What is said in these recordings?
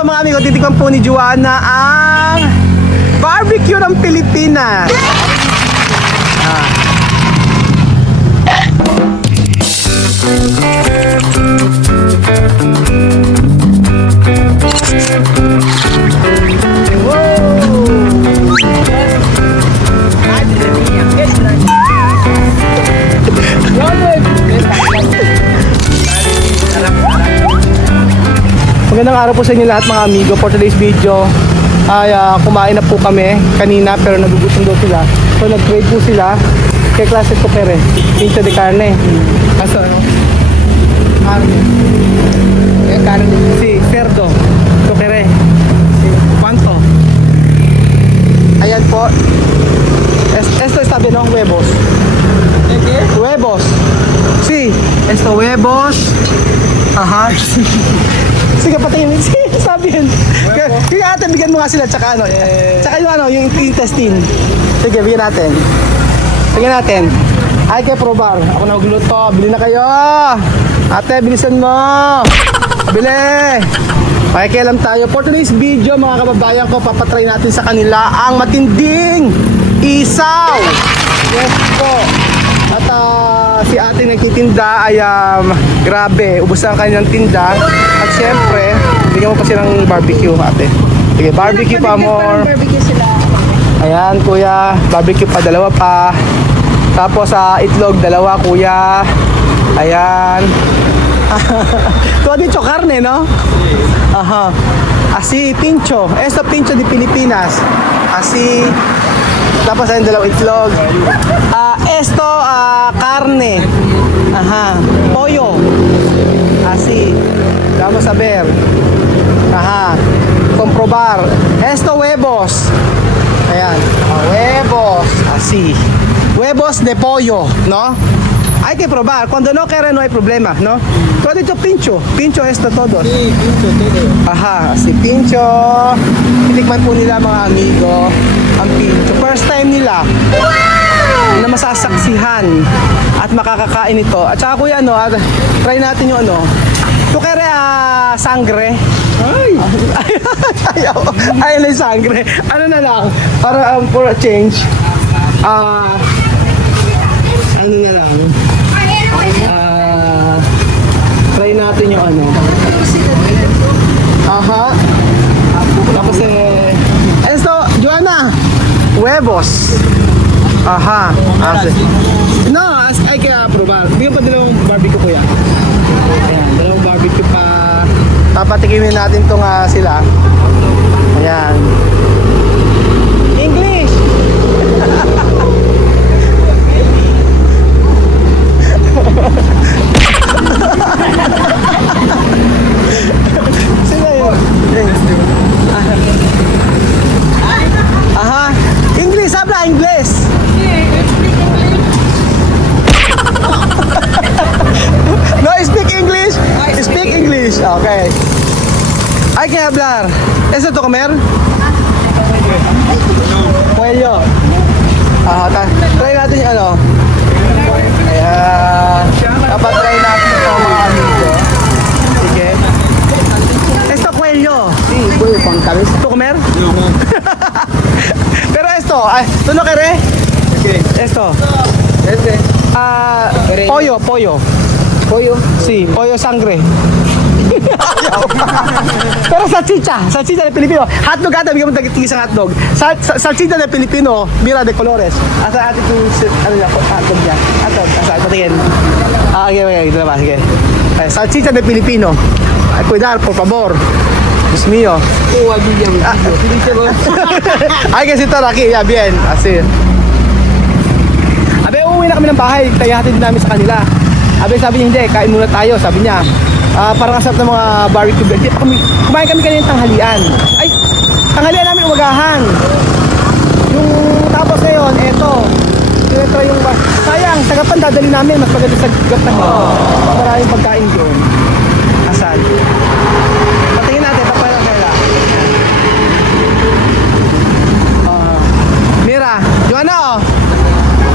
po mga amigo, titikman po ni Joanna ang barbecue ng Pilipinas. Magandang araw po sa inyo lahat mga amigo. For today's video ay kumain na po kami kanina pero nagugutom daw sila. So nag-trade po sila kay klase ko pere. Pinto de carne. Kaso ano? Carne. Carne. Si cerdo. So pere. Cuánto? Ayan po. Esto está bien, ¿no? Huevos. ¿Qué? Huevos. Sí. Esto huevos. Aha. Sige, patingin. Sige, sabi yun. Kaya ate, bigyan mo nga sila. Tsaka ano, tsaka yung ano, yung intestine. Sige, bigyan natin. Bigyan natin. Ay, kayo probar. Ako na magluto. Bili na kayo. Ate, bilisan mo. Bili. Pakikialam tayo. For today's video, mga kababayan ko, papatry natin sa kanila ang matinding isaw. Yes po. At si ate nagtitinda ay grabe, ubos ang kanyang tinda. At syempre, bigyan mo pa silang barbecue ate. Sige, barbecue pa more. Barbecue sila. Ayan kuya, barbecue pa, dalawa pa. Tapos itlog, dalawa kuya. Ayan. Tuwa dito carne, no? Aha. Así, pincho. Esto pincho de Pilipinas. Así. Tapos ayun, dalawang itlog. Esto, carne. Ajá. Pollo. Así. Vamos a ver. Ajá. Comprobar. Esto, huevos. Ayan. Huevos. Así. Huevos de pollo, ¿no? Hay que probar. Cuando no quieren, no hay problema, ¿no? Todo esto pincho. Pincho esto todos. Sí, pincho, todo. Aha, si pincho. Titikman po nila mga amigo ang pincho. First time nila na masasaksihan at makakakain ito. At saka kuya, ano, try natin yung ano. Ito kaya sangre. Ay! Ayaw na yung sangre. Ano na lang, para for a change. Ano na lang. Try natin yung ano. Aha. Tapos esto, Joanna. Huevos. Aha. No, ay kaya probar. Bigyan pa dalawang barbecue ko yan. Ayan, dalawang barbecue pa. Papatikimin natin itong sila. Ayan. English! Sila yun. Aha. English, habla English. No, speak English. Speak English. Okay. Hay que hablar. ¿Es esto comer? Cuello. Try natin yung ano. Ayan. Dapat try natin ito mga amigo. Sige. Esto cuello. Sí, cuello con cabeza. ¿Esto comer? Pero esto, ¿tú no querés? ¿Qué? Esto. Este. Pollo, pollo. Pollo. Sí, pollo sangre. Pero salchicha de Pilipino. Hotdog ata, bigyan mo isang hotdog. Salchicha de Pilipino, mira de colores. Asa atin yung ano na, hotdog niya. Hotdog, asa, patingin. Okay, ito na ba, sige. Salchicha de Pilipino. Ay, cuidar, por favor. Dios mío. Oh, William. Ay, kasi ito, Rocky. Yeah, bien. Así. Abe, uuwi na kami ng bahay. Tayahatin din namin sa kanila. Abe, sabi niya, hindi, kain muna tayo. Sabi niya, parang kasap ng mga barbecue. Kumain kami kanina ng tanghalian. Ay, tanghalian namin umagahan. Yung tapos ngayon, eto. Tinatry yung sayang, tagapan dadali namin. Mas maganda sa gatan. Maraming pagkain doon. Asan? Patingin natin, tapos lang kaila. Mira, Joanna, oh.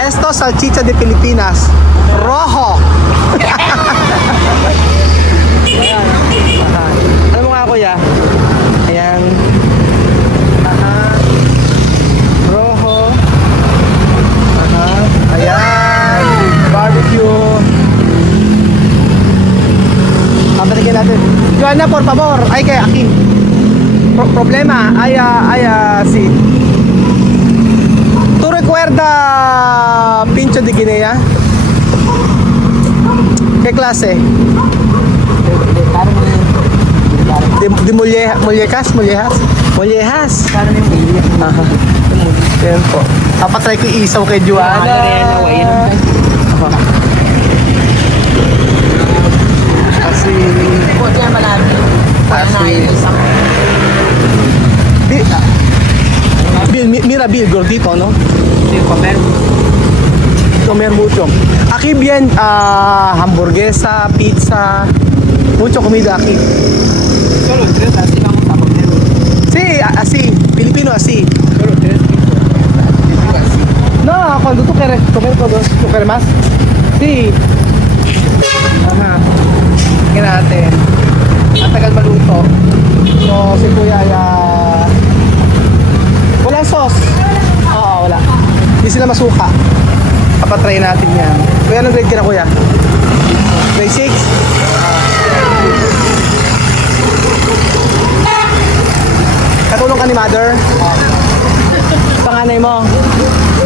Esto salchicha de Pilipinas. Rojo. Ayan. Ano mo nga kuya? Ayan. Aha. Rojo. Aha. Ayan. Barbecue. Papatikin natin. Joanna, por favor. Ay, kay Akin. Problema. Si. ¿Tú recuerda pincho de Guinea? ¿Qué clase? De mollejas? Mollejas? Aha. Yan po. Papatry ko yung isaw kay Joanna. Kasi... Mira, Bill, gordito, ¿no? Comer mucho. Aquí bien, hamburguesa, pizza, mucho comida aquí. Solo 3, así vamos a comer. Sí, así, Filipino así. Solo 3 tipo así. No, cuando tú quieres comer todo, ¿tú quieres más? Sí. Ajá. Tingnan natin. Ang tagal maluto. So, si Kuya ay... Walang sauce. Oo, wala. Hindi sila masuka. Papatry natin yan. Kuya, anong grade ka na, Kuya? Grade 6? Katulong ka ni Mother? Panganay mo?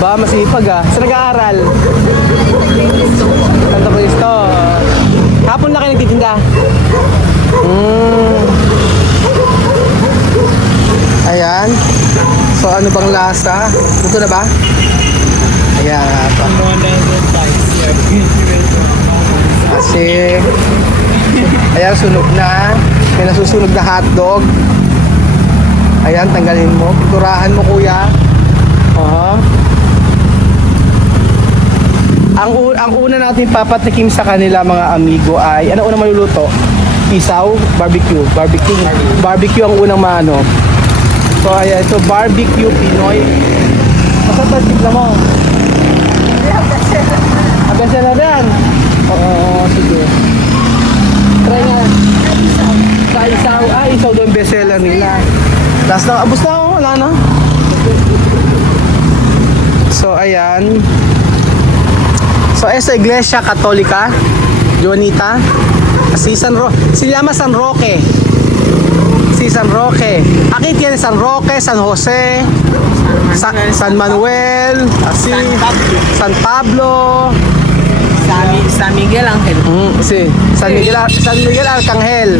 Ba, masipag ah. Saan nag-aaral? Santa Cristo. Hapon na kayo nagtitinda? Ayan. So ano bang lasa? Luto na ba? Ayan. Kasi ayan, sunog na. May nasusunog na hotdog. Ayan, tanggalin mo. Pinturahan mo, kuya. Ang una natin papatikim sa kanila, mga amigo, ay ano unang maluluto? Isaw, barbecue. Barbecue ang unang maano. So ayan, ito barbecue Pinoy. Masarap ba tigla mo? Abasa na rin. Oo, sige. Try nga. Sa isaw. Isaw doon bestseller nila. Last na, abos na ako, wala na. So ayan. So esa Iglesia Católica, Juanita. Si llama San Roque. Si San Roque. Aquí tiene San Roque, San Jose, San Manuel, así, San Pablo, San Miguel Ángel. sí, San Miguel Arcángel.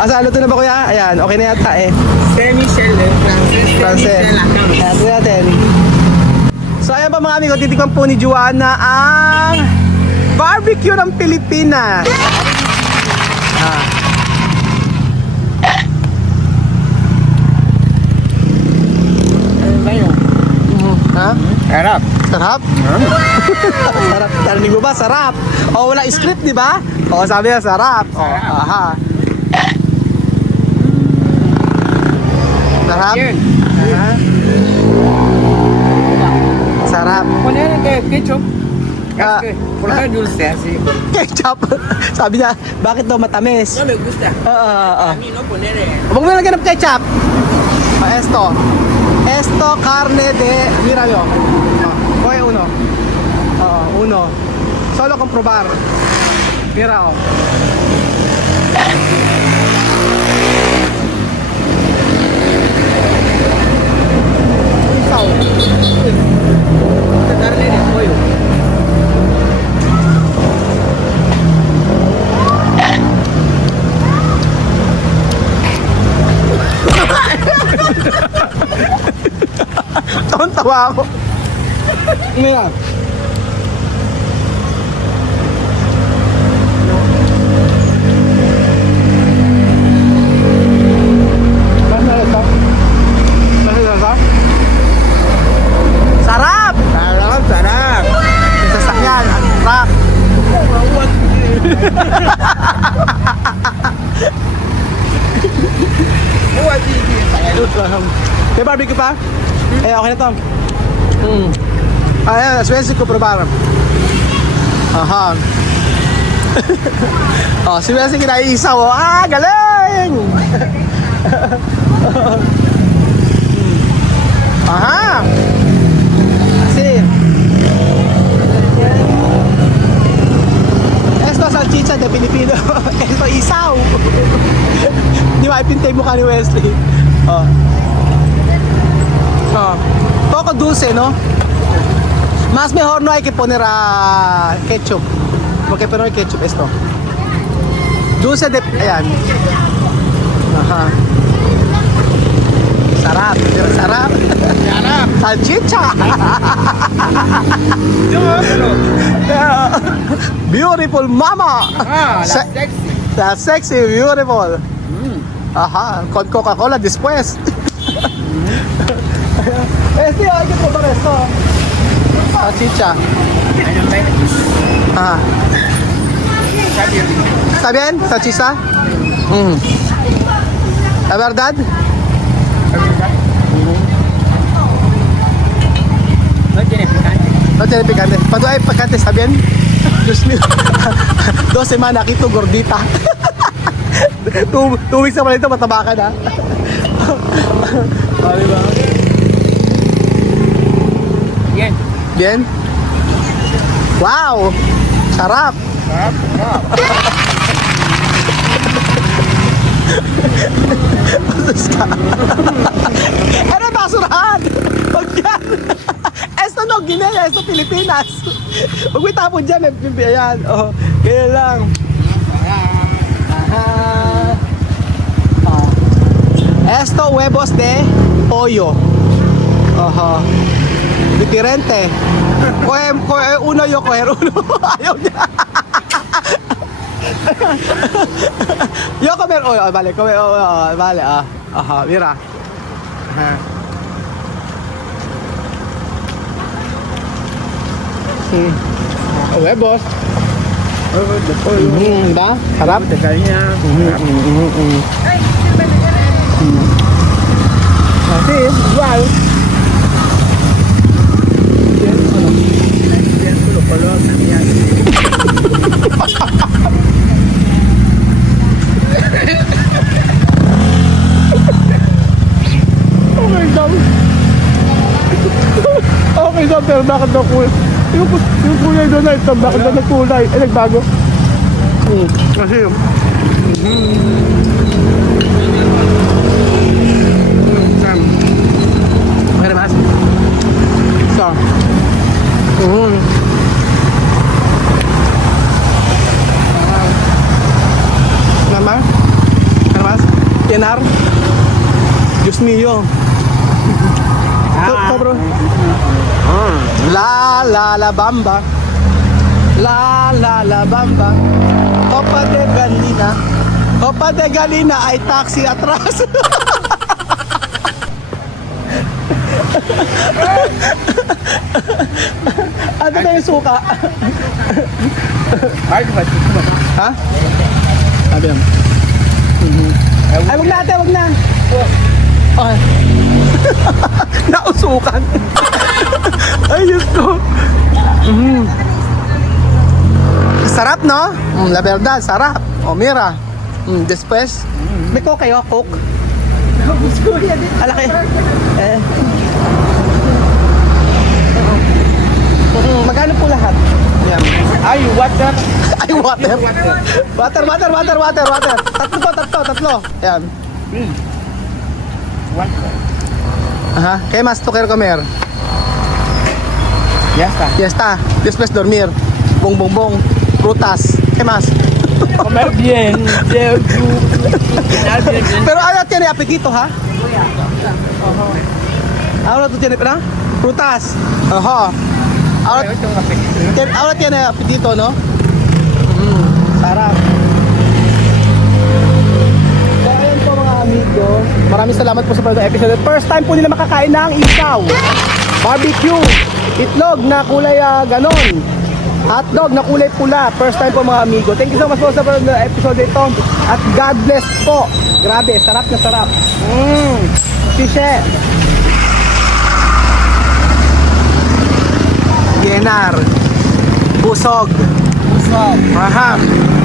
Asa, luto na ba, kuya? Ayan, okay na yata eh. Saint Michel, Francés. Ayan, ito natin. So ayan pa mga amigo, titikman po ni Joanna ang barbecue ng Pilipinas. Ha? Sarap. Sarap? Sarap. Narinig mo ba? Sarap. O, wala script, di ba? O, sabi niya, sarap. O, aha. Sarap? Aha. Sarap. Poner ketchup. Ah. ¿Por qué dulce así? Ketchup. Sabi niya, bakit daw matamis? No me gusta. A mí no poner. Huwag mo nalagyan ng ketchup. Esto carne de... Mira yo. Coge uno. Uno. Solo comprobar. Mira oh. Isaw. Carne de pollo. Tawa ako. Mira. Sarap! Sarap, sarap. Sa sasakyan, ang truck. May barbecue pa? Eh, okay na to. Ayan, suwesi ko probar. Aha. Oh, si Wesley kinaisaw. Oh. Ah, galing! Aha! Kasi, esto salchicha de Pilipino. Esto isaw. Di ba, ipintay mo ka ni Wesley. Oh. Oh. Poco dulce, no? Más mejor no hay que poner ketchup. Porque pero hay ketchup esto. Dulce de... Ayan. Aha. Sarap. Sarap. Sarap. Salchicha. Beautiful mama. Ah, la Se- sexy. That's sexy, beautiful. Ajá, con Coca-Cola después. Este, hay que probar esto. Salchicha. Ajá. Está bien. ¿Está bien? Salchicha. Mm. ¿La verdad? No tiene picante. No tiene picante. Cuando hay picante, ¿está bien? Dios mío. 2 semanas, aquí tu gordita. 2 weeks na pala ito, mataba ka na. Ah, diba? Bien. Bien? Wow! Sarap! Sarap. Sarap. Basos ka. Ano basurahan? Huwag yan! Esto no, Guinea, esto Pilipinas. Huwag may tapon dyan, ayan. Oh, ganyan lang. Aha. Oh. Esto huevos de pollo. Ojo. Diferente. Coge uno, yo coger uno. Ayaw niya. Yo comer uno. Vale, comer uno. Vale, Ajá, mira. Ajá. Huevos. Huevos de pollo. ¿Da? Sarap. De gallina. Así, igual. Bien, solo color también. Okay lang. Okay lang, pero bakit na kulay? Yung kulay doon na ito, bakit na nagkulay? Eh, nagbago. Kasi yung... Okay na ba? So. Nama? Ano ba? Yenar? Diyos mio. Ito, bro. La la la bamba. La la la bamba. Copa de Galina. Copa de Galina ay taxi atras. Ano na yung suka? Ay, diba? Ha? Sabi yan. Ay, wag na ate, wag na. Okay. Nausukan. Ay, Diyos ko. Sarap, no? La verdad, sarap. O, mira. Después, may coke kayo, coke. Alaki. Magkano po lahat? Yan. Ay, water. Ay, water. Water. Tatlo. Ayan. Water. Ajá. ¿Qué más tú quieres comer? Ya está. Ya está. Después dormir. Bong. Frutas. ¿Qué más? Comer bien. Cenar bien. Pero ahora tiene apetito, ¿ha? Ahora tú tienes, ¿verdad? Frutas. Ajá. Ahora tiene apetito, ¿no? Sarap. So, ayun po mga amigo. Maraming salamat po sa pag episode. First time po nila makakain ng isaw. Barbecue. Itlog na kulay ganon. Hotdog na kulay pula. First time po mga amigo. Thank you so much po sa episode ito. At God bless po. Grabe, sarap na sarap. Sishe. Yenar. Busog. one. Aha.